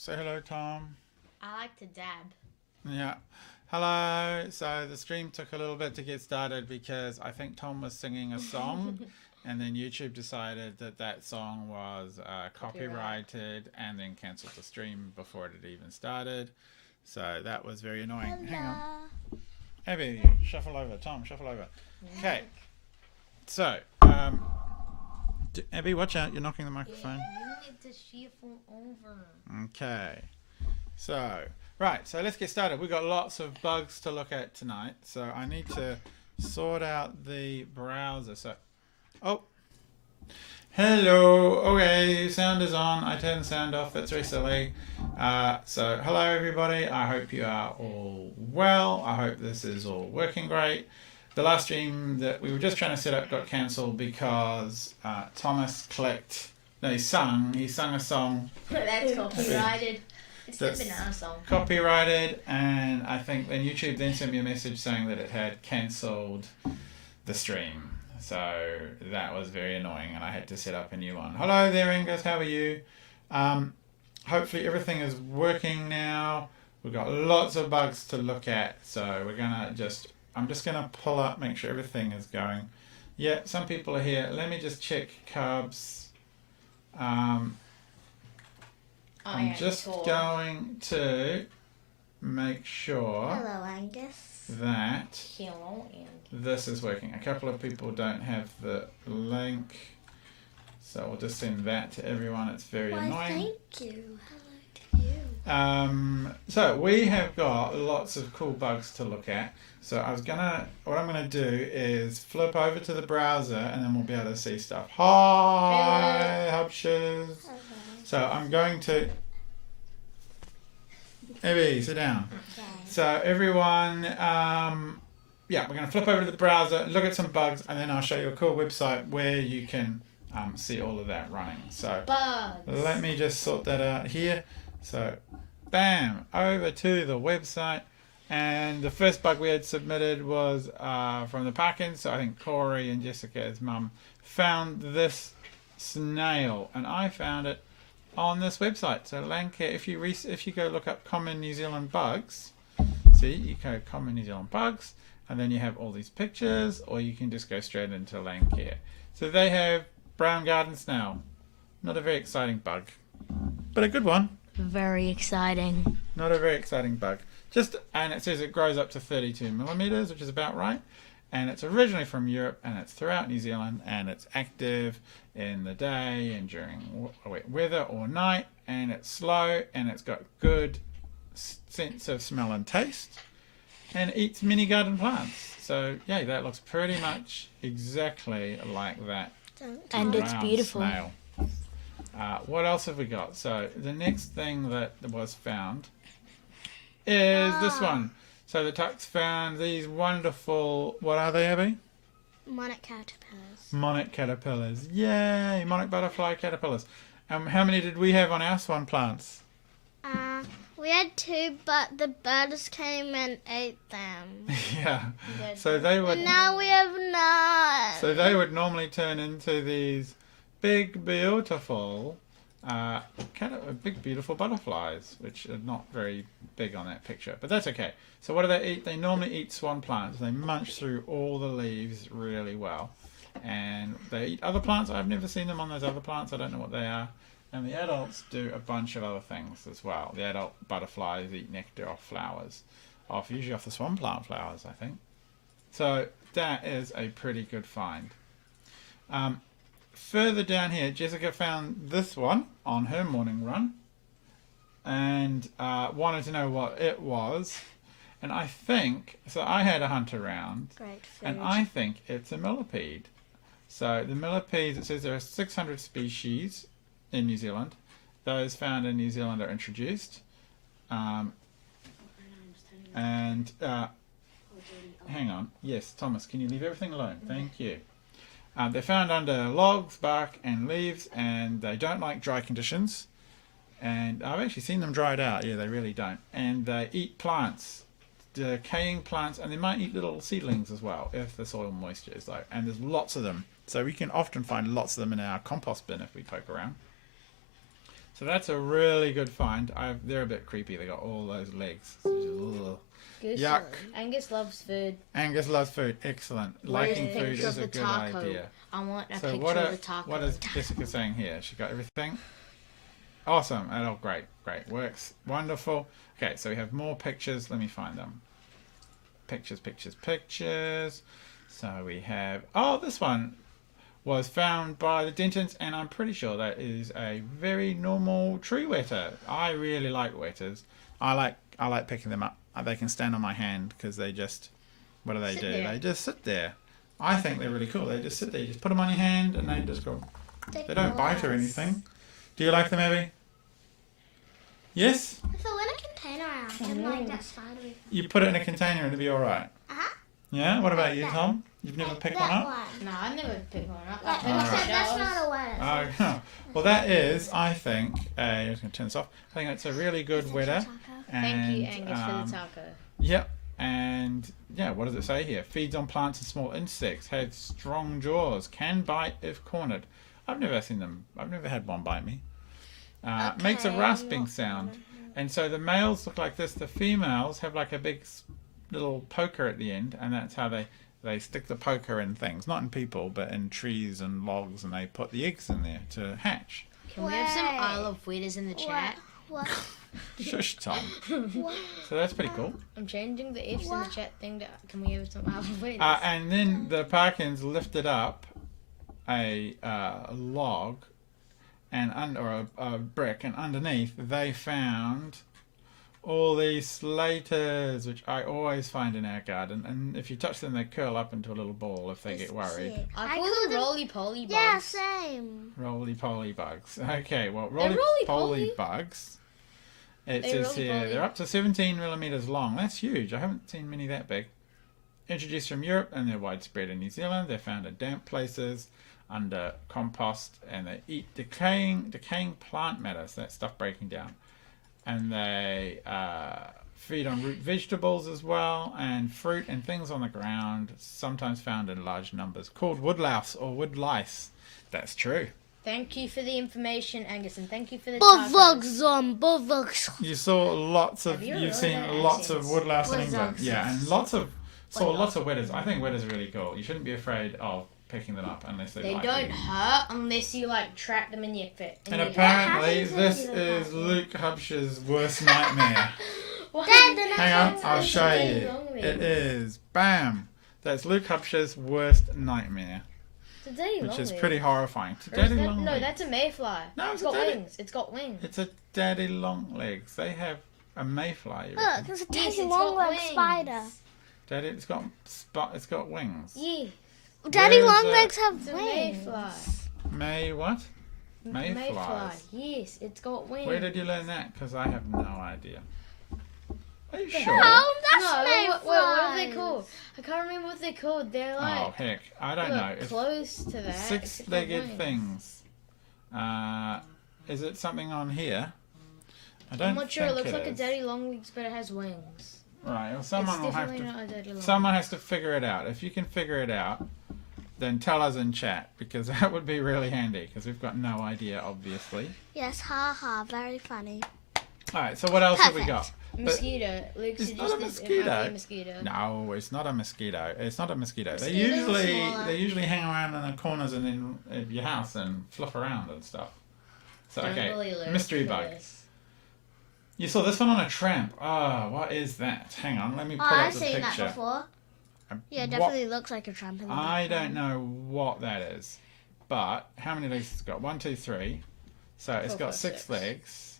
Say hello, Tom. I like to dab. Yeah. Hello. So the stream took a little bit to get started because I think Tom was singing a song and then YouTube decided that that song was copyrighted and then cancelled the stream before it had even started. So that was very annoying. Hang on. Abby, shuffle over. Tom, shuffle over. Okay. So, Abby, watch out. You're knocking the microphone. You need to shuffle over. Okay. So, right, so let's get started. We've got lots of bugs to look at tonight. So I need to sort out the browser. So, oh, hello. Okay, sound is on. I turned the sound off. It's very silly. So, hello everybody. I hope you are all well. I hope this is all working great. The last stream that we were just trying to set up got cancelled because Thomas clicked. No, he sung a song. That's copyrighted. It's the banana song. Copyrighted, and I think then YouTube then sent me a message saying that it had cancelled the stream. So that was very annoying, and I had to set up a new one. Hello there, Angus. How are you? Hopefully everything is working now. We've got lots of bugs to look at, so I'm just gonna pull up, make sure everything is going. Yeah, some people are here. Let me just check Cubs. I'm just going to make sure Hello, Angus. that Hello, Angus. this is working. A couple of people don't have the link, so we'll just send that to everyone. It's very annoying. Thank you. Hello to you. So we have got lots of cool bugs to look at. So what I'm gonna do is flip over to the browser, and then we'll be able to see stuff. Hi, Hubshes. So I'm going to... Evie, sit down. Okay. So everyone, we're going to flip over to the browser, look at some bugs, and then I'll show you a cool website where you can see all of that running. So Bugs. let me just sort that out here. So bam, over to the website. And the first bug we had submitted was from the Parkins. So I think Corey and Jessica's mum found this snail, and I found it on this website. So Landcare, if you go look up common New Zealand bugs, see, you go common New Zealand bugs, and then you have all these pictures, or you can just go straight into Landcare. So they have brown garden snail. Not a very exciting bug, but a good one. Very exciting. Not a very exciting bug. And it says it grows up to 32 millimeters, which is about right. And it's originally from Europe, and it's throughout New Zealand, and it's active in the day and during wet weather or night, and it's slow, and it's got good sense of smell and taste, and eats mini garden plants. So yeah, that looks pretty much exactly like that. And it's brown beautiful. snail. What else have we got? So the next thing that was found is this one. So the Tucks found these wonderful, what are they, Abby? Monarch caterpillars. Monarch caterpillars. Yay! Monarch butterfly caterpillars. How many did we have on our swan plants? We had 2, but the birds came and ate them. Yeah. So they would. And now we have 9. So they would normally turn into these big, beautiful, big, beautiful butterflies, which are not very big on that picture, but that's okay. So what do they eat? They normally eat swan plants. They munch through all the leaves really well, and they eat other plants. I've never seen them on those other plants. I don't know what they are. And the adults do a bunch of other things as well. The adult butterflies eat nectar off flowers, usually off the swan plant flowers, I think. So that is a pretty good find. Further down here, Jessica found this one on her morning run, and wanted to know what it was. And I think, so I had a hunt around, Great food. and I think it's a millipede. So the millipedes, it says there are 600 species in New Zealand. Those found in New Zealand are introduced. Hang on. Yes, Thomas, can you leave everything alone? Thank you. They're found under logs, bark, and leaves, and they don't like dry conditions. And I've actually seen them dried out. Yeah, they really don't. And they eat plants, decaying plants, and they might eat little seedlings as well if the soil moisture is low. And there's lots of them. So we can often find lots of them in our compost bin if we poke around. So that's a really good find. They're a bit creepy. They got all those legs. Ugh. Goose, Yuck. Angus loves food. Angus loves food. Excellent. Liking Where's the food picture is of a the good taco? idea. I want a So picture of the taco. what is Jessica saying here? She got everything? Awesome. Oh, great. Great. Works. Wonderful. Okay, so we have more pictures. Let me find them. Pictures, pictures, pictures. So we have... Oh, this one was found by the Dentons, and I'm pretty sure that is a very normal tree wetter. I really like wetters. I like picking them up. They can stand on my hand because they just... What do? Sit there. They just sit there. I think they're really cool. They just sit there. You just put them on your hand and they just go... They don't bite or anything. Do you like them, Abby? Yes? If I win a container, I can like that spider. You put it in a container and it'll be alright. Uh-huh. Yeah? What about you, Tom? You've never picked one up? No, I've never picked one up. Like, Alright. that's not a word. Oh, well, that is, I think, I'm just going to turn this off. I think that's a really good wetter. Thank you, And, Angus, for the taco. Yep. And, yeah, what does it say here? Feeds on plants and small insects. Has strong jaws. Can bite if cornered. I've never had one bite me. Makes a Okay, rasping not sound. And so the males look like this. The females have like a big little poker at the end. And that's how they stick the poker in things. Not in people, but in trees and logs. And they put the eggs in there to hatch. Can we have some I love wetters in the chat? What? Shush, Tom. What? So that's pretty cool. I'm changing the F's in the chat thing. Can we have some I love wetters? And then the Parkins lifted up a log and or a brick, and underneath they found all these slaters, which I always find in our garden. And if you touch them, they curl up into a little ball if they get worried. I call them roly-poly bugs. Yeah, same. Roly-poly bugs. Okay, well, They're roly-poly bugs. It They're says here roly-poly. they're up to 17 millimeters long. That's huge. I haven't seen many that big. Introduced from Europe, and they're widespread in New Zealand. They're found in damp places, under compost, and they eat decaying plant matter, so that stuff breaking down. And they feed on root vegetables as well, and fruit and things on the ground, sometimes found in large numbers, called woodlouse or woodlice. That's true. Thank you for the information, Angus, and thank you for the Bullfrogs on bullfrogs. You saw lots of, Have you you've really seen had lots of accents? woodlouse in England. Woodlouse. Yeah, and lots of wetters. I think wetters are really cool. You shouldn't be afraid of picking them up unless they They bite don't you. hurt unless you like trap them in your fit. And apparently, this is Luke Hubsh's worst nightmare. Hang on, I'll show you. It is. Bam! That's Luke Hubsh's worst nightmare, which is pretty horrifying. It's a daddy long No, legs. that's a mayfly. No, It's it's a got daddy. wings. It's got wings. It's a daddy long legs. They have a mayfly. You Look, reckon? there's a Yes, tiny it's long got leg wings. spider. Daddy, it's got wings. Yeah, Daddy Where's long the- legs have it's a wings. mayfly. May what? Mayfly. Mayflies. Yes, it's got wings. Where did you learn that? Because I have no idea. Are you sure? Oh, that's No, mayflies. what are they called? I can't remember what they're called. They're Oh like heck, I don't look, know. It's close to that. except they've got six-legged wings. things. Is it something on here? I don't I'm not sure. It think looks like a is. daddy long legs, but it has wings. Right. Well, It's someone will have definitely to. not a daddy long. Someone has to figure it out. If you can figure it out, then tell us in chat, because that would be really handy. Because we've got no idea, obviously. Yes, haha, very funny. All right. So what else have we Perfect. got? Mosquito. Luke It's not a suggested it might be mosquito. a mosquito. No, it's not a mosquito. It's not a mosquito. They Mosquitoes are usually smaller. hang around in the corners and in your house and fluff around and stuff. So Don't okay, bully Luke mystery for bug. this. You saw this one on a tramp. Ah, what is that? Hang on, let me Oh, pull up I've the seen that picture. before. Yeah, it What- definitely looks like a tramp in the I don't background. know what that is, but how many legs it's got? 1, 2, 3. So it's 4, got 5, 6 6. legs,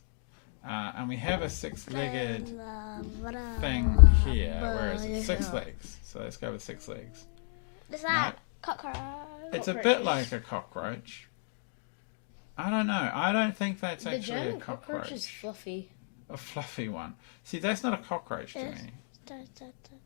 and we have a 6-legged thing Thing here. Where is it? 6 legs. So let's go with 6 legs. Is that cockroach? It's a bit Cockroaches. like a cockroach. I don't know. I don't think that's The actually a German cockroach is cockroach. fluffy. A fluffy one. See, that's not a cockroach to Yes. me. Da, da, da,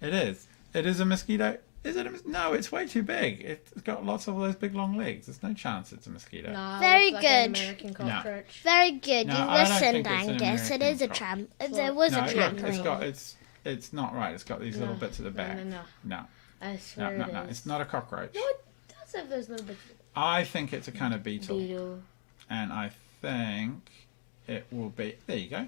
da. It is. It is a mosquito. Is it a mosquito? No, it's way too big. It's got lots of those big long legs. There's no chance it's a mosquito. Nah, Very looks like an good. American No. cockroach. Very good. No, You I don't listened, think it's an Angus. It American is a cock- tramp. Look. There was No, a look, trampoline. it's not right. It's got these little No, bits at the back. No. No, I no, swear no, it no. is. It's not a cockroach. No, it does have those little bits. I think it's a kind of beetle, Beetle. and I think it will be. There you go.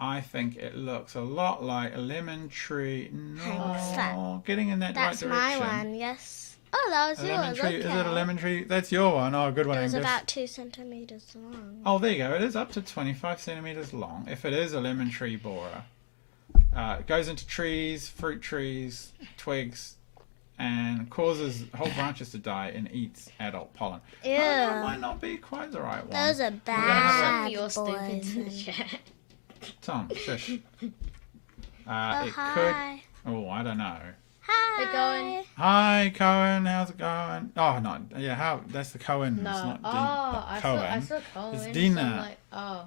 I think it looks a lot like a lemon tree. No, getting in that right That's direction. my one. Yes. Oh, that was A yours. lemon tree. Okay. Is it a lemon tree? That's your one. Oh, good one, It was Angus. about 2 centimeters long. Oh, there you go. It is up to 25 centimeters long. If it is a lemon tree borer, it goes into trees, fruit trees, twigs, and causes whole branches to die and eats adult pollen. Ew. Oh, that might not be quite the right one. Those are Some bad of your boys. stupids in the chat. Tom, shush. Oh, It hi. could. Oh, I don't know. Hi. They're going. Hi, Cohen. How's it going? Oh, no. Yeah, how? That's the Cohen. No. It's not I Cohen. saw Cohen. It's so Dina. I'm like, oh.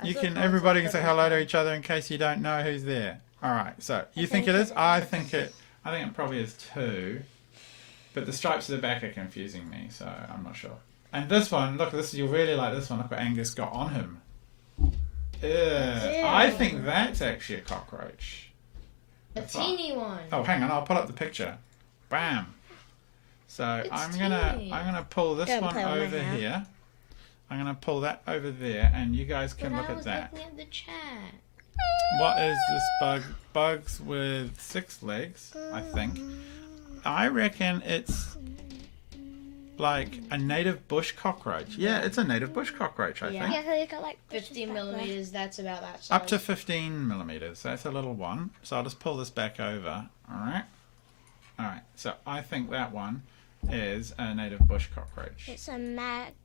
I You saw can. Cohen, Everybody so I can say thought it was hello to Cohen. each other in case you don't know who's there. All right. So you think think it is? it I think it probably is 2. But the stripes at the back are confusing me, so I'm not sure. And this one, look, you'll really like this one. Look what Angus got on him. I think that's actually a cockroach. A teeny one. Oh, hang on, I'll pull up the picture. Bam. So It's I'm teeny. gonna pull this Don't one play with my over hair. here. I'm gonna pull that over there, and you guys can But look I at was that. looking at the chat. What is this bug? Bugs with 6 legs, I think. I reckon it's like a native bush cockroach. Yeah, it's a native bush cockroach, I Yeah. think. Yeah, 'cause you got like 15 bushes back there. millimeters, that's about that size. Up to 15 millimeters. That's a little one. So I'll just pull this back over. All right. So I think that one is a native bush cockroach. It's a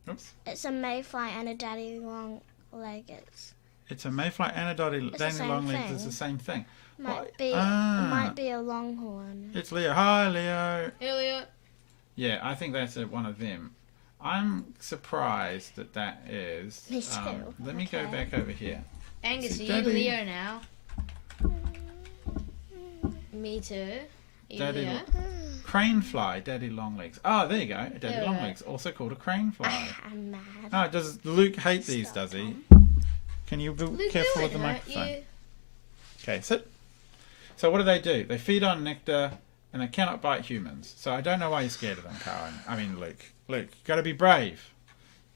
Oops. It's a mayfly and a daddy long leggeds. It's a mayfly and a the Danny same Longlegs. It's thing. the same thing. Might be Ah. it might be a longhorn. It's Leo. Hi, Leo. Elliot. Yeah, I think that's one of them. I'm surprised that is. Me too. Let me go Okay. back over here. Angus, See, are you Daddy- Leo now? Me too. Are you Daddy- Leo? Crane fly, daddy longlegs. Oh, there you go. A daddy Yeah. longlegs, also called a crane fly. I'm mad. Oh, does Luke hate these, Stop, does he? Can you be Luke, careful you with the wouldn't hurt microphone? you. Okay, sit. So what do? They feed on nectar and they cannot bite humans. So I don't know why you're scared of them, Cohen. I mean, Luke. Luke, you gotta be brave.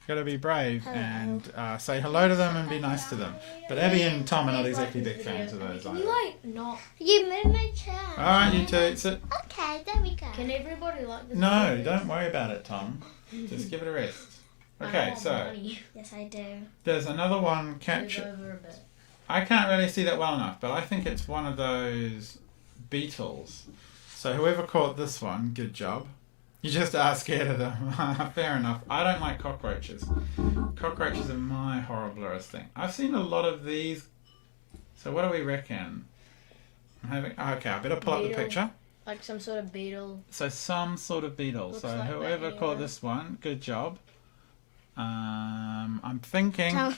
You gotta be brave Hello. and say hello to them and be nice to them. But Abby and Tom are not exactly big fans of those Can either. you like not? You moved my chair. Alright, you two, sit. Okay, there we go. Can everybody like this? No, video? don't worry about it, Tom. Just give it a rest. I Okay, want so money. Yes, I do. there's another one Move captured. over a bit. I can't really see that well enough, but I think it's one of those beetles. So whoever caught this one, good job. You just are scared of them. Fair enough. I don't like cockroaches. Cockroaches are my horriblest thing. I've seen a lot of these. So what do we reckon? Okay, I better pull up the Beetle. picture. Like some sort of beetle. So some sort of beetle. Looks So like that whoever caught anyway. this one, good job. I'm thinking. Tell-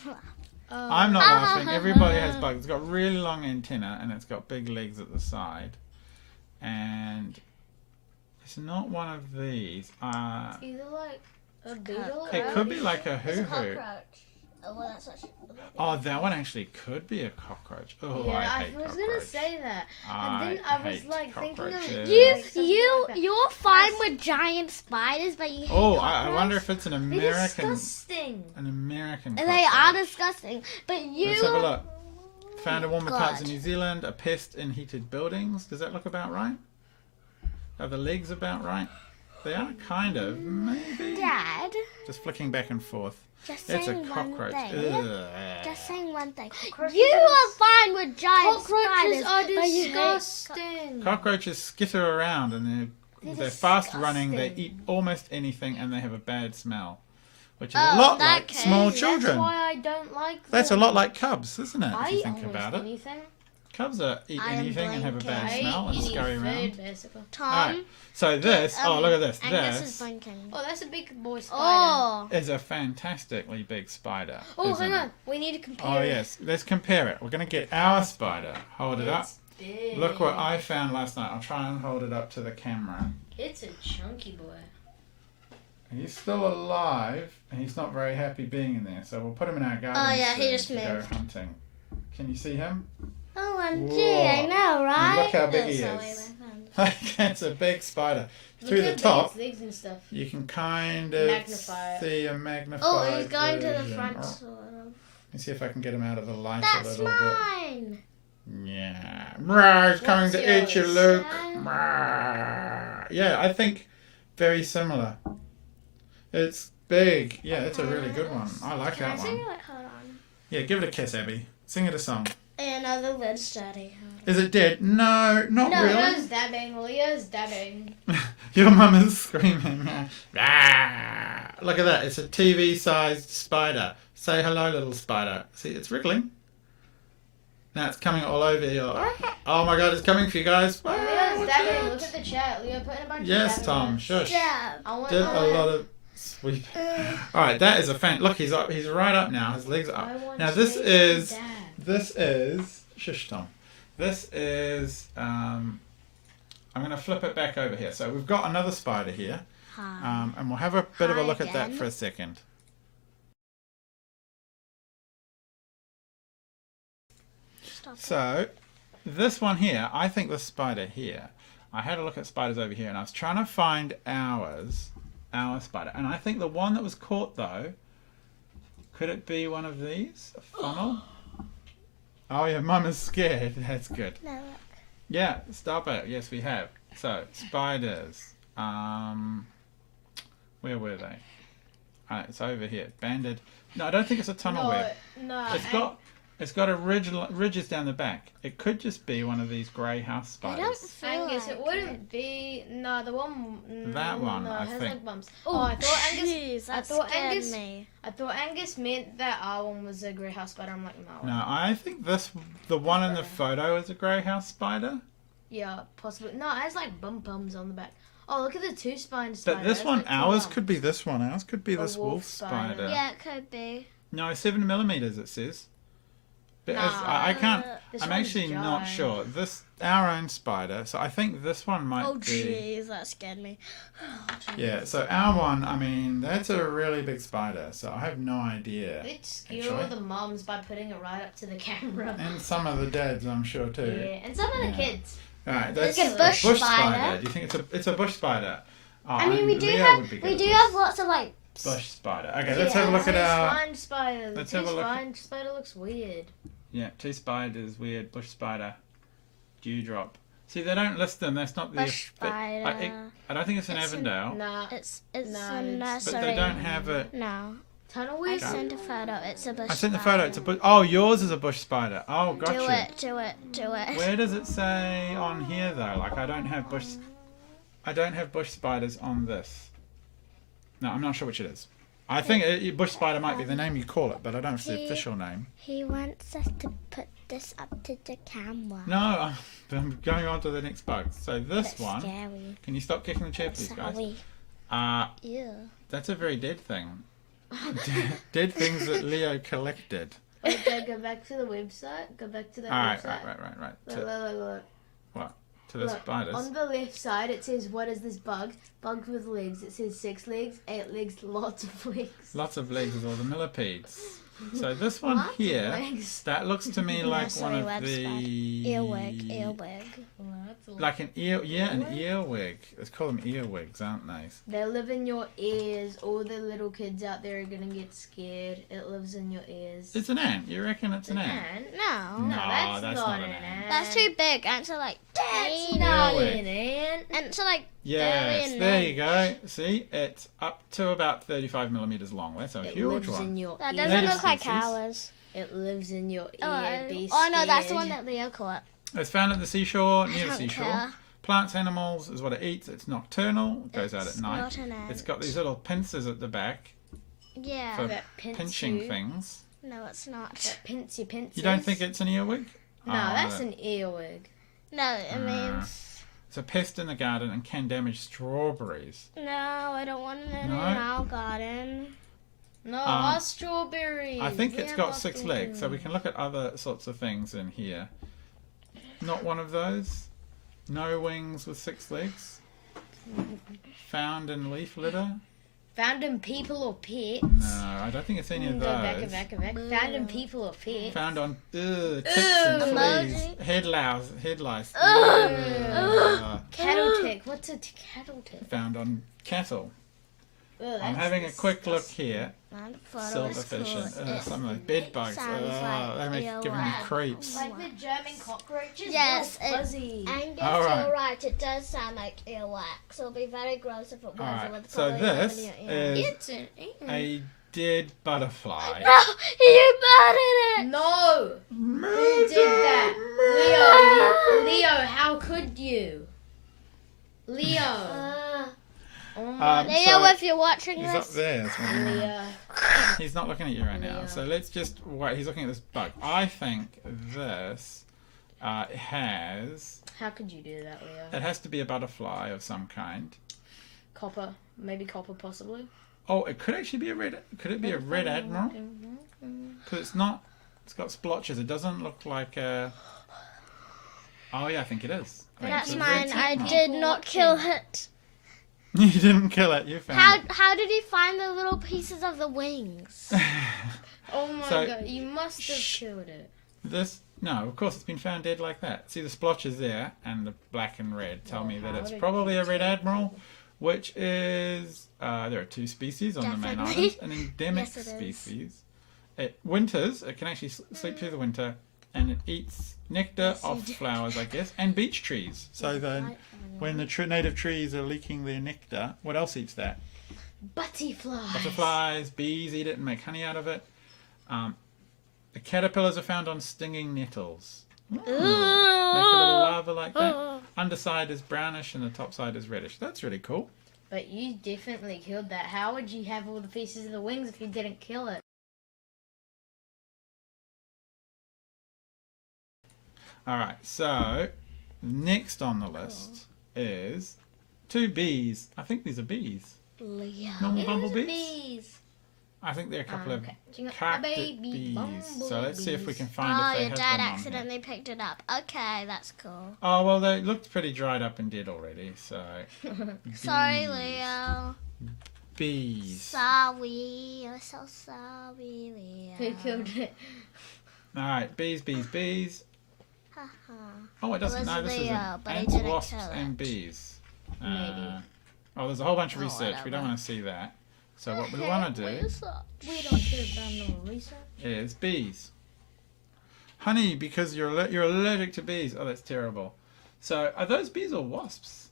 Oh. I'm not laughing. Everybody has bugs. It's got really long antenna and it's got big legs at the side. And it's not one of these. It's either like a beetle. It or could be like a It's a hoo-hoo. cockroach. Oh, well, that's actually. Oh, that one actually could be a cockroach. Oh, Yeah, I I hate was cockroach. gonna say that. I And then I was hate like thinking of cockroaches. You, Like something you, like that. you're fine with giant spiders, but you hate Oh, cockroaches. I wonder if it's an They're American, disgusting. an American. And they are cockroach. disgusting. But you. Let's have a look. Found in warmer parts of God. New Zealand. A pest in heated buildings. Does that look about right? Are the legs about right? They are kind of, maybe. Dad, Just flicking back and forth. just It's a saying one cockroach. thing. Ugh. Just saying one thing. Cockroaches You are are fine with giant Cockroaches spiders, are but you hate disgusting. Cockroaches skitter around and they're fast running. They eat almost anything and they have a bad smell, which is a Oh, lot that like case, small that's children. That's why I don't like them. That's a lot like cubs, isn't it? I If you eat think almost about it. anything. Cubs eat I am anything and have a blinking. bad I smell and eat scurry any around. food, basically. Tom. Alright, so this, oh look at this. Angus is This blinking. Oh, that's a big boy spider. Oh. is a fantastically big spider. Oh, isn't hang it? on. We need to compare. Oh yes, let's compare it. We're going to get our spider. Hold it up. It's big. Look what I found last night. I'll try and hold it up to the camera. It's a chunky boy. He's still alive, and he's not very happy being in there. So we'll put him in our garden. Oh, yeah, he soon just to go moved. hunting. Can you see him? OMG, Whoa. I know, And right? look how big he Sorry, is. my phone. It's a big spider. Look Through how the big top, its legs and stuff. you can kind of Magnify it. see a magnified Oh, he's going to the version. front, Oh, sort of. let me see if I can get him out of the light a That's little mine. bit. Yeah. Rawr, he's coming What's to eat you, yours? Luke. Yeah. Rawr. Yeah, I think very similar. It's big. Yeah, it's a really good one. I like Can I that sing one. it? Hold on. Yeah, give it a kiss, Abby. Sing it a song. Another lid's dirty. Is it dead? No, not No, really. Leo's dabbing. Leo's dabbing. Your mum is screaming. Ah, look at that. It's a TV-sized spider. Say hello, little spider. See, it's wriggling. Now it's coming all over here. Oh my god, it's coming for you guys. Leo's Watch dabbing. out. Look at the chat. Leo putting a bunch of Yes, dabbing Tom. on. Shush. Dab. I want Did a lot of sweep. All right, that is a fan. Look, he's up. He's right up now. His legs are up. I want Now this Jason is. to dab. This is. Shush, Tom. This is. I'm going to flip it back over here. So we've got another spider here. Hi. And we'll have a bit of a Hi look at that again. for a second. Stop it. So, this one here, I think the spider here, I had a look at spiders over here and I was trying to find our spider. And I think the one that was caught though, could it be one of these? A funnel? Oh yeah, Mum is scared. That's good. No, look. Yeah, stop it. Yes, we have. So, spiders. Where were they? It's over here. Banded. No, I don't think it's a tunnel web. No. It's got a ridges down the back. It could just be one of these grey house I spiders. don't feel Angus, like it wouldn't be. No, the one. That one, no, I it has think. like bumps. Oh, I thought Angus. Jeez, that I thought scared Angus- me. I thought Angus meant that our one was a grey house spider. I'm like, no. No, I think the one in the photo is a grey house spider. Yeah, possibly. No, it has like bums on the back. Oh, look at the two-spined spider. But this It's one, like two ours bumps. could be this one. Ours could be A this wolf wolf spider. spider. Yeah, it could be. No, 7mm it says. But Nah. I can't. This I'm one's actually not giant. sure. This our own spider. So I think this one might Oh, be. jeez, that scared me. Yeah. So our one. I mean, that's a really big spider. So I have no idea. They'd scare Actually. all the mums by putting it right up to the camera. And some of the dads, I'm sure too. Yeah, and some of the Yeah. kids. All right, that's It's a bush spider. Do you think it's a bush spider? Oh, I mean, we do Leo would be good we at do this. have lots of like. Bush spider. Okay, let's have a look at our. Two-spined spider. The let's have a look at- two-spined spider looks weird. Yeah, two spiders, weird bush spider, dewdrop. See, they don't list them. That's not the. Bush I spider. don't think it's in It's in- Avondale, Nah. It's No, a it's- nursery. but they don't have it. No, Tunnel I weed. sent a photo. It's a bush. I sent the spider. photo. It's a bush. Oh, yours is a bush spider. Oh, Do gotcha. it. Do it. Do it. Where does it say on here though? Like I don't have bush. I don't have bush spiders on this. No, I'm not sure which it is. I think bush spider might be the name you call it, but I don't have the official name. He wants us to put this up to the camera. No, I'm going on to the next bug. So this That's one, scary. can you stop kicking the chair, please, guys? Sorry. Ew. That's a very dead thing. Dead things that Leo collected. Okay, go back to the website. Go back to that All right, website. right. Look, To, look, look, look. to the Look, spiders. on the left side, it says, "What is this bug?" Bugs with legs. It says 6 legs, 8 legs, lots of legs. Lots of legs with all the millipedes. So this one Lots of here, legs. that looks to me like Nursery one of web the Earwig. Earwig. like an earwig. Let's call them earwigs, aren't they? They live in your ears. All the little kids out there are gonna get scared. It lives in your ears. It's an ant. You reckon it's an ant? Ant? No. No, No, that's, that's not not an an ant. That's too big. Ants are like That's tiny. not Earwig. an ant. Ants are like Yes, very there you go. See, it's up to about 35mm long. That's a It huge lives one. in your that ear. doesn't Native look like species. ours. It lives in your ear. Oh, Be oh no, that's the scared. one that Leo caught. It's found at the seashore, I near the don't seashore. care. Plants, animals is what it eats. It's nocturnal. It goes out It's at night. not an ant. It's got these little pincers at the back Yeah. for That pinch pinching you. things. No, it's not. That pinch you pinches. You don't think it's an earwig? No, Oh, that's that- an earwig. No, it means. It's a pest in the garden and can damage strawberries. No, I don't want it in No? our garden. No, our strawberries. I think it's They're got not 6 legs, so we can look at other sorts of things in here. Not one of those. No wings with 6 legs. Found in leaf litter. Found in people or pets. No, I don't think it's any of Go back, those. back. Found in people or pets. Found on ticks and fleas. Head lice. Cattle tick. What's a cattle tick? Found on cattle. Ugh, I'm that's having a quick look here. Silverfish. Silverfish and some of those bed bugs. sounds like They make giving me creeps. like the German cockroaches. Yes, They're all fuzzy. And yes, Alright. you're right. It does sound like earwax. It'll be very gross if it was. Alright, It would so probably have this in your ear. is It's an a dead butterfly. No, you murdered it. No! Who did that? Leo, how could you? Leo. Oh my Leo, So if you're watching he's up this, there. That's what I mean. Leo. He's not looking at you right now. Yeah. So let's just wait. He's looking at this bug. I think this has. How could you do that, Leo? It has to be a butterfly of some kind. Copper. Maybe copper, possibly. Oh, it could actually be a red. Could it be a red admiral? Because it's not. It's got splotches. It doesn't look like a. Oh yeah, I think it is. I think that's it's a mine. red I admiral. did not kill it. You didn't kill it. You found it. How did he find the little pieces of the wings? Oh my So- god, you must have killed it. This no, of course it's been found dead like that. See the splotches there and the black and red tell me that how it's did probably you a red tell? admiral, which is there are 2 species on the main Definitely. island, an endemic Yes, it is. species. It winters. It can actually sleep through the winter, and it eats nectar you off do. flowers, I guess, and beech trees. So then, when the native trees are leaking their nectar, what else eats that? Butterflies. Butterflies, bees eat it and make honey out of it. The caterpillars are found on stinging nettles. Make a little larva like that. Underside is brownish and the top side is reddish. That's really cool. But you definitely killed that. How would you have all the pieces of the wings if you didn't kill it? Alright, so next on the list is 2 bees. I think these are bees. Leo. Normal It is bumblebees? bees. I think they're a couple of Okay. Do you got cactus baby bees. So let's see if we bumblebees? can find Oh, if they your have dad them on here. accidentally picked it up. Okay, that's cool. Oh, well, they looked pretty dried up and dead already, so... Sorry, bees. Leo. Bees. Sorry. I'm so sorry, Leo. Who killed it? Alright, bees. Haha. Oh, it doesn't. It was No, this Leo, isn't. but he Ants, didn't wasps, kill and it. bees. Maybe. Oh, there's a whole bunch of Oh, research. We don't whatever. want to see that. So what we want to do We don't care about no research. is bees. Honey, because you're allergic to bees. Oh, that's terrible. So are those bees or wasps?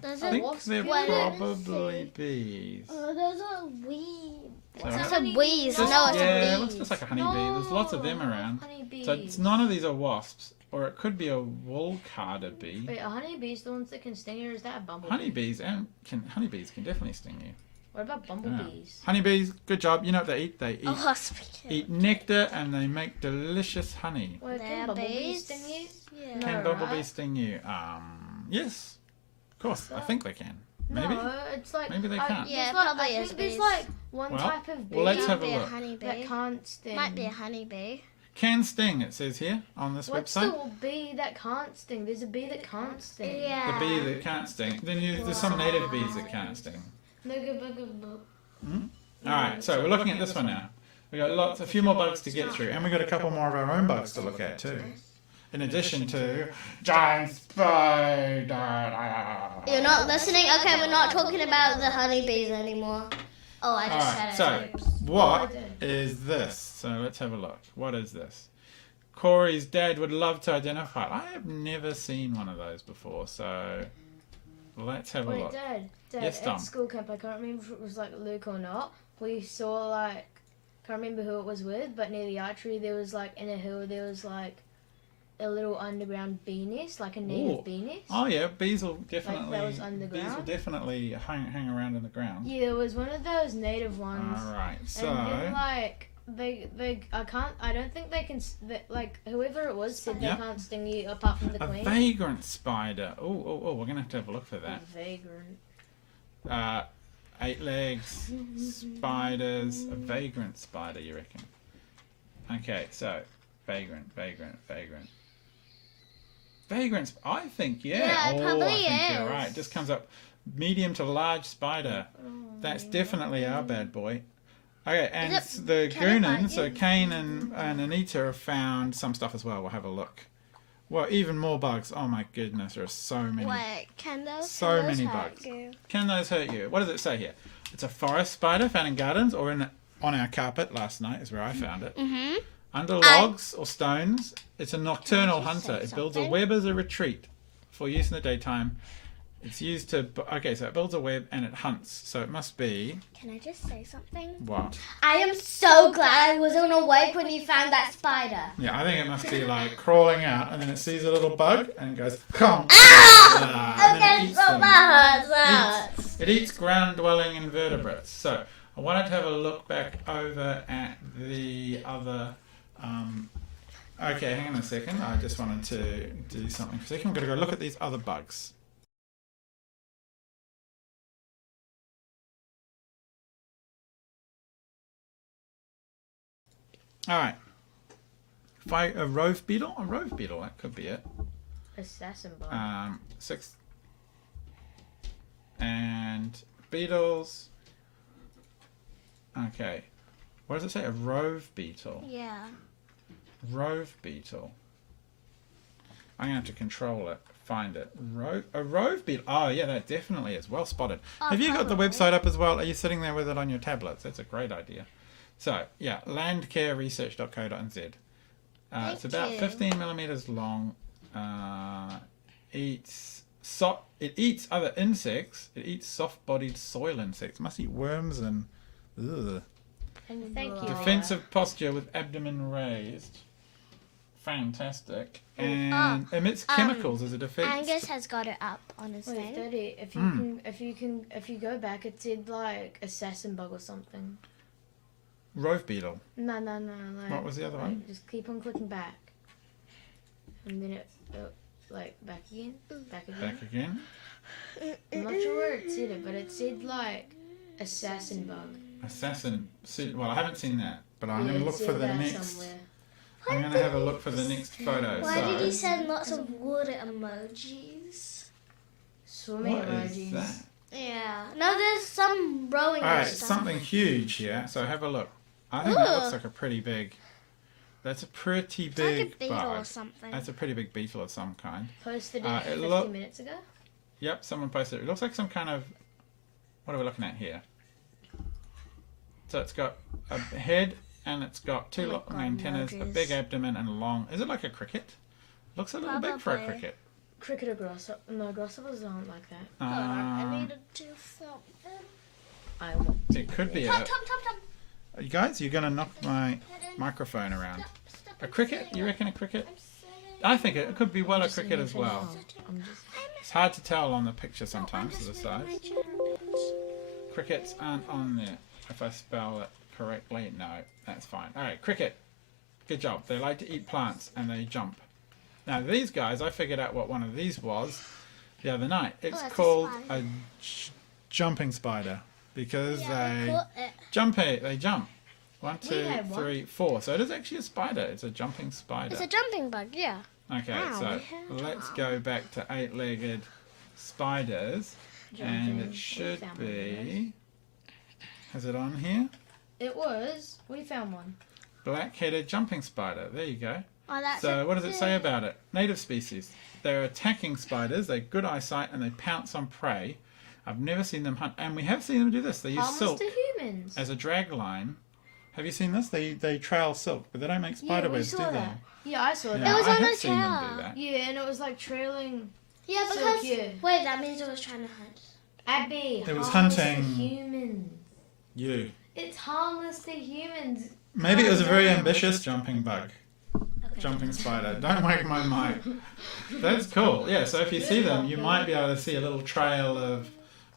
Those I are think wasps? they're What? probably bees. Oh, those are weeds. So- Those are weeds. Just- No, it's yeah, a it bee. looks just like a honeybee. There's lots of them around. Honeybees. So it's, none of these are wasps, or it could be a wool carder bee. Wait, are honeybees the ones that can sting you, or is that a bumblebee? Honeybees can definitely sting you. What about bumblebees? Honeybees, good job. You know what they eat? They eat A wasp. eat nectar and they make delicious honey. Wait, They're can bumblebees bees. sting you? Yeah. No. Can right? bumblebees sting you? Yes, of course. I think they can. Maybe. No, it's like Maybe they I- can't. Yeah, there's like, probably I is think there's bees. like one Well, type of bee well, let's have Might a be a look. honeybee. that can't sting. Might be a honeybee. Can sting. It says here on this What's website. the bee that can't sting? There's a bee that can't sting. Yeah. The bee that can't sting. Then there's some native bees that can't sting. All right, so we're looking at this one now. We got a few more bugs to get through, and we got a couple more of our own bugs to look at too. In addition to giant spider. You're not listening? Okay, we're not talking about the honeybees anymore. Oh, I just Alright, said it. so what is this? So let's have a look. What is this? Corey's dad would love to identify it. I have never seen one of those before, so let's have a Wait, look. Dad, Yes, Dom. at school camp, I can't remember if it was like Luke or not. We saw like, can't remember who it was with, but near the archery there was like in a hill there was like a little underground bee nest, like a native Ooh. bee nest. Oh yeah, bees will definitely was bees will underground? definitely hang around in the ground. Yeah, there was one of those native ones. All right, so And then like I don't think they can like whoever it was said Yep. they can't sting you apart from the a queen. vagrant spider. Oh, we're gonna have to have a look for that. Vagrant. 8 legs, spiders, a vagrant spider, you reckon? Okay, so vagrant. Vagrant. I think, yeah. Yeah, it I probably think you're is. right. Just comes up medium to large spider. That's definitely our bad boy. Okay, and the can it Goonan, bite so you? Kane and Anita have found some stuff as well. We'll have a look. Well, even more bugs. Oh my goodness, there are so many. Wait, can those So can those many hurt bugs. you? Can those hurt you? What does it say here? It's a forest spider found in gardens or on our carpet last night is where I found it. Mm-hmm. Under logs or stones. It's a nocturnal Can I just hunter. say It builds a something? web as a retreat for use in the daytime. It's used to... Okay, so it builds a web and it hunts. So it must be... Can I just say something? What? I am so glad I wasn't awake when you found that spider. Yeah, I think it must be like crawling out and then it sees a little bug and goes, come. Ah! And then it eats them. that hurts. It eats ground-dwelling invertebrates. So I wanted to have a look back over at the other... okay, hang on a second. I just wanted to do something for a second. I'm going to go look at these other bugs. All right. A rove beetle? A rove beetle, that could be it. Assassin bug. 6. And beetles. Okay. What does it say? A rove beetle. Yeah. Rove beetle. I'm going to have to control it. Find it. A rove beetle. Oh, yeah, that definitely is. Well spotted. Have you got the website up as well? Are you sitting there with it on your tablets? That's a great idea. So, yeah, landcareresearch.co.nz. It's about 15 millimeters long. It eats other insects. It eats soft-bodied soil insects. Must eat worms and... Ugh. And thank you. Defensive posture with abdomen raised. Fantastic. And emits chemicals as a defense. Angus has got it up on his Wait, thing. 30. If you go back, it said like assassin bug or something. Rove beetle. No. Like, What was the other one? Just keep on clicking back, and then it like back again. Back again. I'm not sure where it said it, but it said like assassin bug. Assassin. Well, I haven't seen that, but I'm Yeah, going to it look said for the that next. somewhere. I'm going to have a look for the next photo. Why so, did he send lots of water emojis? Swimming what is emojis. that? Yeah. No, there's some rowing All right, stuff. something huge here. So have a look. I think that looks like a pretty big. That's a pretty It's like big a beetle bug. or something. That's a pretty big beetle of some kind. Posted it it 50 minutes ago. Yep, someone posted it. It looks like some kind of... What are we looking at here? So it's got a head and it's got two long antennas, a emojis. big abdomen and a long... Is it like a cricket? Looks a little big for a Probably. cricket. Cricket or grasshopper? No, grasshoppers aren't like that. I need to do something. I want. It could be a... Tom. You guys, you're going to knock my microphone around. A cricket? You reckon a cricket? I think it could be well a cricket as well. I'm just. It's hard to tell on the picture sometimes of the size. Crickets aren't on there. If I spell it correctly, no, that's fine. Alright, cricket. Good job. They like to eat plants and they jump. Now these guys, I figured out what one of these was the other night. It's that's a called spider. a jumping spider because they Caught it. they jump. 1, 2, had one. 3, 4. So it is actually a spider. It's a jumping spider. It's a jumping bug, yeah. Okay, Wow, so we had let's go back to 8-legged spiders, and Jumping. it should We found one of be. Is it on here? It was. We found one. Black-headed jumping spider. There you go. Oh, that's So what does it say about it? Native species. They're attacking spiders. They're good eyesight and they pounce on prey. I've never seen them hunt, and we have seen them do this. They use Harmless silk to humans. as a drag line. Have you seen this? They trail silk, but they don't make spider yeah, we webs, do saw they? that. Yeah, I saw Yeah, that. was I on have the seen them tail. do that. Yeah, and it was like trailing. Yeah, So because cute. wait, that means it was trying to hunt. Abby. It was harmless hunting- To humans. You. It's harmless to humans. Maybe it was a very Calm down. ambitious jumping bug. Okay. Jumping spider. Don't wake my mic. That's cool. Yeah, so if you see them, you might be able to see a little trail of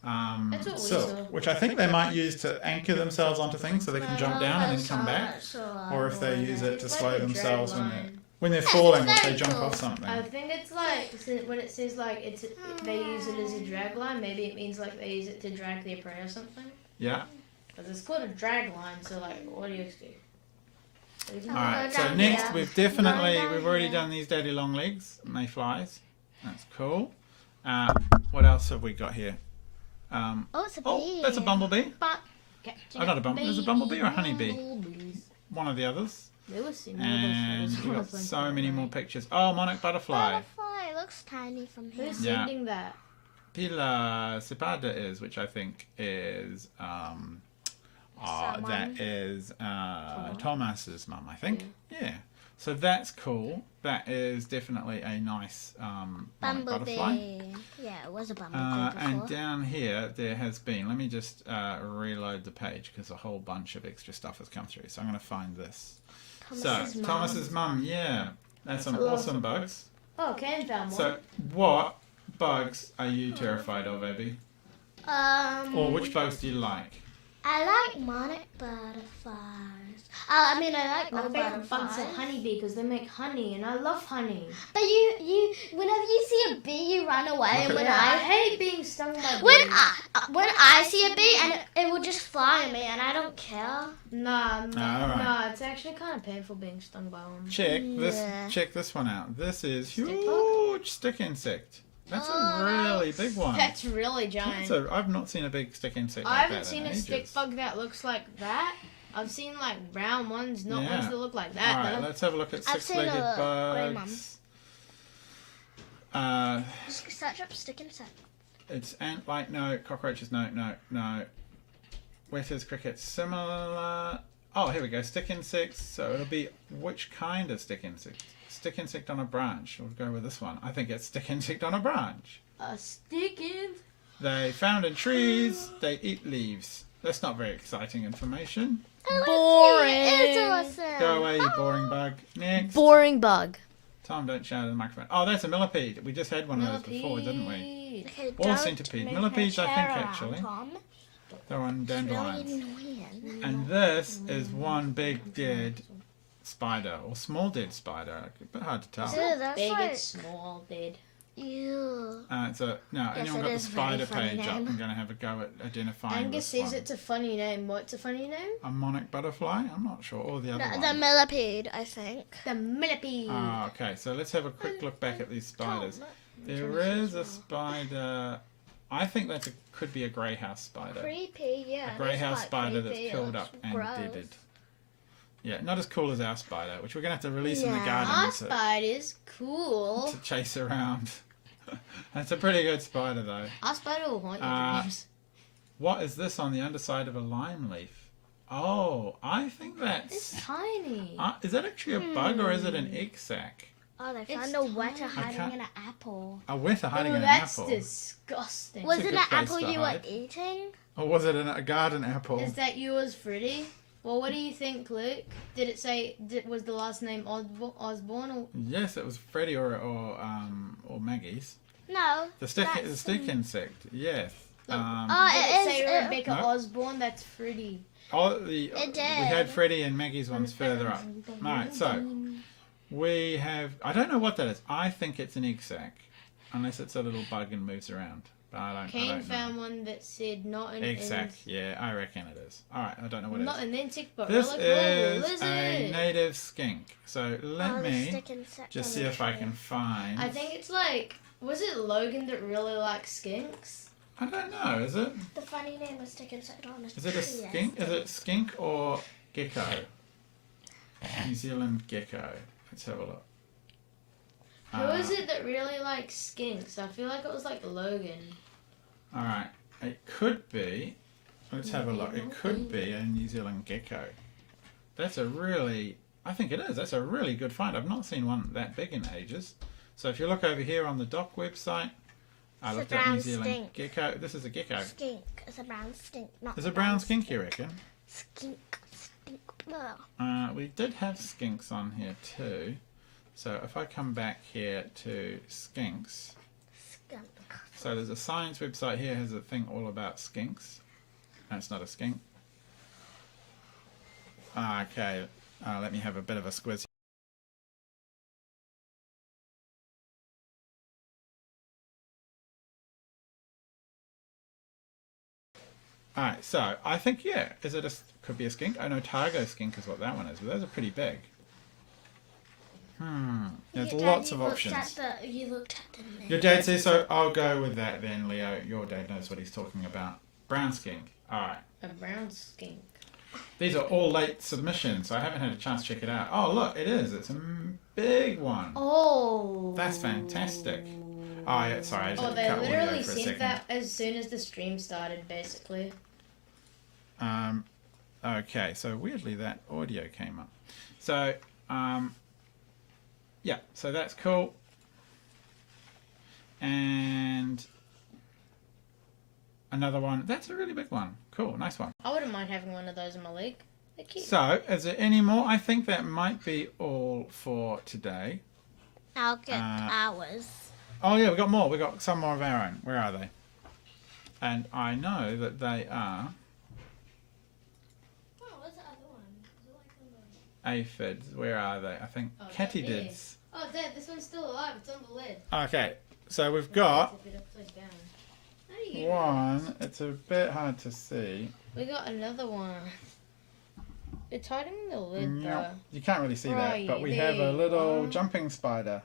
That's what we silk, saw. which I think they might use to anchor themselves onto things so they can jump down and then come back. Or if they use it to It's slow like a themselves drag when line. they're falling or if they very jump cool. off something. I think it's like when it says like it's they use it as a drag line. Maybe it means like they use it to drag their prey or something. Yeah. Because it's called a drag line. So like, what do you do? All right. go So down next, here. we've already here. done these daddy long legs, mayflies. That's cool. What else have we got here? Oh, it's a bee. Oh, that's a bumblebee. Oh, not a bumblebee. Is it a bumblebee or a honeybee? One of the others. And we've got so many more pictures. Oh, monarch butterfly. Butterfly looks tiny from here. Who's Yeah. sending that? Pila Cepada is, which I think is that is Thomas's mum, I think. Yeah. So that's cool. That is definitely a nice monarch butterfly. Yeah, it was a bumblebee before. And down here there has been. Let me just reload the page because a whole bunch of extra stuff has come through. So I'm going to find this. Thomas's mum. Yeah, that's some awesome bugs. Oh, Ken found one. So what bugs are you terrified of, Abby? Or which bugs do you like? I like monarch butterflies. I like My no favorite bugs butterflies. are honeybee because they make honey, and I love honey. But you, whenever you see a bee, you run away. And when I I hate being stung by bees. when I see a bee, and it will just fly at me, and I don't care. Nah, alright. it's actually kind of painful being stung by one. Check this one out. This is huge stick insect. That's a really big one. That's really giant. I've not seen a big stick insect like I that haven't seen in a stick ages. bug that looks like that. I've seen like round ones, not ones that look like that. Alright, let's have a look at I've seen six-legged a grey bugs. Just search up stick insect. It's ant-like, no. Cockroaches, no. Wetters, crickets, similar. Oh, here we go. Stick insects. So it'll be which kind of stick insect? Stick insect on a branch. We'll go with this one. I think it's stick insect on a branch. A stick in. They found in trees. They eat leaves. That's not very exciting information. Boring. It's awesome. Go away, you boring bug. Next. Boring bug. Tom, don't shout at the microphone. Oh, that's a millipede. We just had one of those before, didn't we? Okay, Or don't centipede. move Millipedes, her I think, chair around, actually. Tom. They're on It's really dandelions. annoying. And this is one big dead spider, or small dead spider. A bit hard to tell. Ew, that's Big like, and anyone Yes, got it the is a very spider funny page up, name. I'm going to have a go at identifying Angus this says one. it's a funny name. What's a funny name? A monarch butterfly? I'm not sure. Or the other The one. millipede, I think. The millipede. Ah, okay, so let's have a quick look back at these spiders. There is a spider. I think that could be a grey house spider. Creepy, yeah. A grey it's house quite spider creepy, that's curled it up looks and gross. deaded. Yeah, not as cool as our spider, which we're going to have to release in the Yeah. garden Our spider's cool. to chase around. That's a pretty good spider, though. Our spider will haunt your dreams. What is this on the underside of a lime leaf? Oh, I think It's that's... tiny. is that actually a bug or is it an egg sac? Oh, they It's found a wetter tiny. hiding can't- in an apple. A weta hiding Oh, in an that's apple. disgusting. Was a it good an place apple to you were hide. eating? Or was it a garden apple? Is that yours, Freddie? Well, what do you think, Luke? Did it say was the last name Osborne or Yes, it was Freddie or Maggie's. No. The stick That's insect, yes. Look. Oh, did it it say is. Rebecca No. Osborne? That's Freddie. We did. had Freddie and Maggie's ones further up. Alright, so we have, I don't know what that is. I think it's an egg sac, unless it's a little bug and moves around. But I Kane don't know. found one that said not an Egg sac, yeah, I reckon it is. Alright, I don't know what it is. not an insect, but This really cool is lizard. a native skink. So let the me stick insect just on see the if I tree. can find. I think it's like, was it Logan that really likes skinks? I don't know, is it? The funny name was stick insect on a Is it a tree, I skink? Is think. it skink or gecko? New Zealand gecko. Let's have a look. Who is it that really likes skinks? I feel like it was like Logan. Alright, it could be. Let's have a look. It could be a New Zealand gecko. That's a really, I think it is. That's a really good find. I've not seen one that big in ages. So if you look over here on the doc website, I It's a looked at New brown Zealand skink. gecko. This is a gecko. Skink. It's a brown skink. Not Is a brown skink, you reckon? Skink. Stink. Ugh. We did have skinks on here too. So if I come back here to skinks, Skunk. so there's a science website here has a thing all about skinks. No, it's not a skink. Okay, let me have a bit of a squiz. Alright, so I think, yeah, could be a skink. I know Targo skink is what that one is, but those are pretty big. There's lots of options. You looked at the name. Your dad says so. I'll go with that then, Leo. Your dad knows what he's talking about. Brown skink. All right. A brown skink. These are all late submissions, so I haven't had a chance to check it out. Oh, look, it is. It's a big one. Oh. That's fantastic. Oh, yeah, sorry. I just Oh, had to they cut audio literally for a sent second. that as soon as the stream started, basically. Okay, so weirdly that audio came up. So, yeah, so that's cool. And another one. That's a really big one. Cool, nice one. I wouldn't mind having one of those in my league. They're cute. So, is there any more? I think that might be all for today. I'll get ours. Oh yeah, we got more. We got some more of our own. Where are they? And I know that they are Oh, what's the other one? Is it like aphids. Where are they? I think Oh, katydids. Oh, Dad, this one's still alive. It's on the lid. Okay, so we've got Tip it upside down. How do you one. It's a bit hard to see. We got another one. It's hiding in the lid, though. Nope. You can't really see that, Right, but we there have a you little are. jumping spider.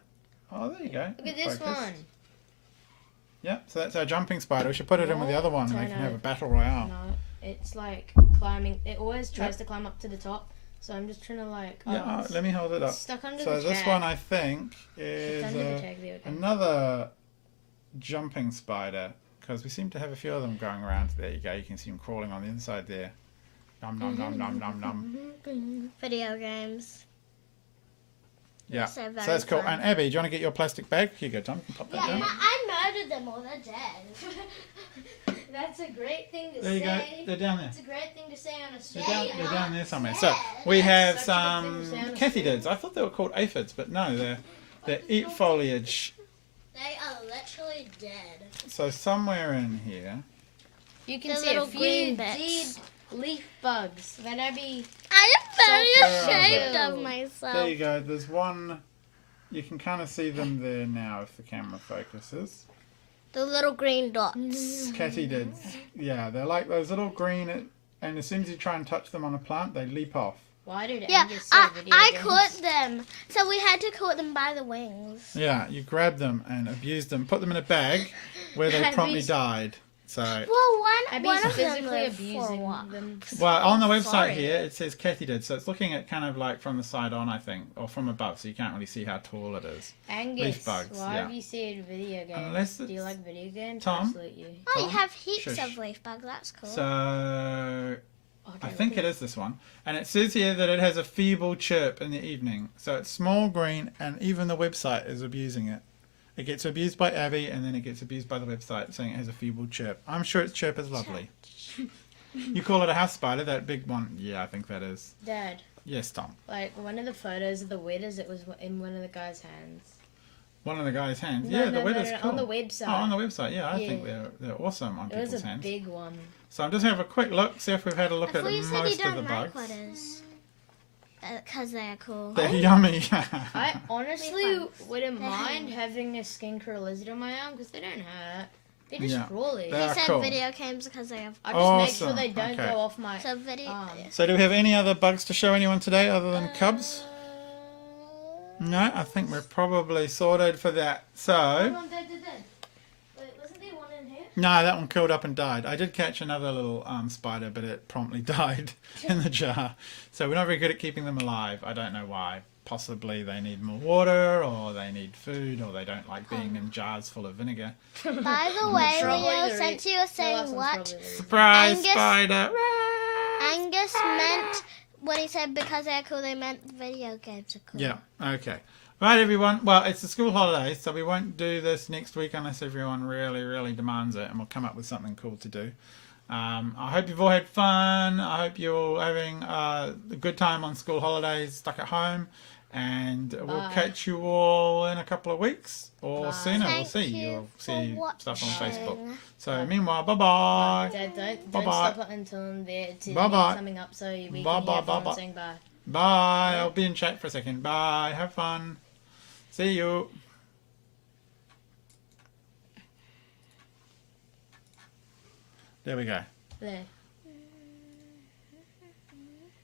Oh, there you go. Look at this Focused. one. Yep, so that's our jumping spider. We should put it in with the other one and we Turn can have a out. battle royale. No, it's like climbing. It always tries to climb up to the top. So I'm just trying to like. Yeah, it's let me hold it up. stuck under So the this tag. one I think It's is under the tag there. Okay. another jumping spider because we seem to have a few of them going around. There you go. You can see them crawling on the inside there. Nom nom nom nom nom nom. video games? Yeah, So so very that's cool. fun. And Abby, do you want to get your plastic bag? Here you go, Tom. You can pop that down. I murdered them all. They're dead. That's a great thing to There you go. say. They're down there. It's a great thing to say on a They're stream. down, they're down there somewhere. So we have Such a good thing some to say on a katydids. I thought they were called aphids, but no, they eat foliage. They are literally dead. So somewhere in here, You can The see a little few green dead bits. leaf bugs. That I'd be. I am very So ashamed cool. of there myself. you go. There's one. You can kind of see them there now if the camera focuses. The little green dots. Katydids. Yeah, they're like those little green, and as soon as you try and touch them on a plant, they leap off. Why did Yeah, Angus say video I games? caught them. So we had to caught them by the wings. Yeah, you grab them and abuse them, put them in a bag where they I'd promptly be- died. So, Well, I'd be one of them physically lived for a abusing while. them. well, on the website Sorry. here it says katydids, so it's looking at kind of like from the side on, I think, or from above, so you can't really see how tall it is. Angus, Leaf bugs, why yeah. have you said video games? Unless Do you it's- like video games? Tom? Absolutely. Oh, you Tom? have heaps Shush. of leaf bugs. That's cool. So, Oh, I dear, think look it is this one. And it says here that it has a feeble chirp in the evening. So it's small green, and even the website is abusing it. It gets abused by Abby, and then it gets abused by the website, saying it has a feeble chirp. I'm sure its chirp is lovely. You call it a house spider, that big one? Yeah, I think that is. Dad, Yes, Tom. like one of the photos of the wetters, it was in one of the guys' hands. One of the guy's hands. No, yeah, no, the no, weather's no, cool. on the website. Oh, on the website. Yeah, I think Yeah. they're awesome on It was people's a hands. big one. So I'm just going to have a quick look, see if we've had a look I at thought you said you most of don't the like bugs. wetters. Because they are cool. They're yummy. I honestly fun. wouldn't They're mind hang. having a skink or a lizard on my arm because they don't hurt. They're just Yeah. crawly. They He are said cool. video games because they have. I just make sure Awesome. they don't Okay. go off my. So video. So do we have any other bugs to show anyone today other than cubs? No, I think we're probably sorted for that. So, Dad. Wait, wasn't there one in here? no, that one curled up and died. I did catch another little spider, but it promptly died in the jar. So we're not very good at keeping them alive. I don't know why. Possibly they need more water, or they need food, or they don't like being in jars full of vinegar. By the way, Probably Leo, the since you were The last saying one's what, probably the- Surprise Angus- spider! Angus meant when he said because they're cool, they meant video games are cool. Yeah, okay. Right, everyone. Well, it's the school holidays, so we won't do this next week unless everyone really, really demands it, and we'll come up with something cool to do. I hope you've all had fun. I hope you're all having a good time on school holidays, stuck at home. And we'll Bye. catch you all in a couple of weeks or Bye. sooner. We'll Thank see. you You'll for see stuff on Facebook. watching. So, meanwhile, bye-bye. Dad, don't Bye-bye. stop it until they're Bye-bye. coming up so we Bye-bye, can hear everyone bye-bye. saying bye. Bye. I'll be in chat for a second. Bye. Have fun. See you. There we go. There.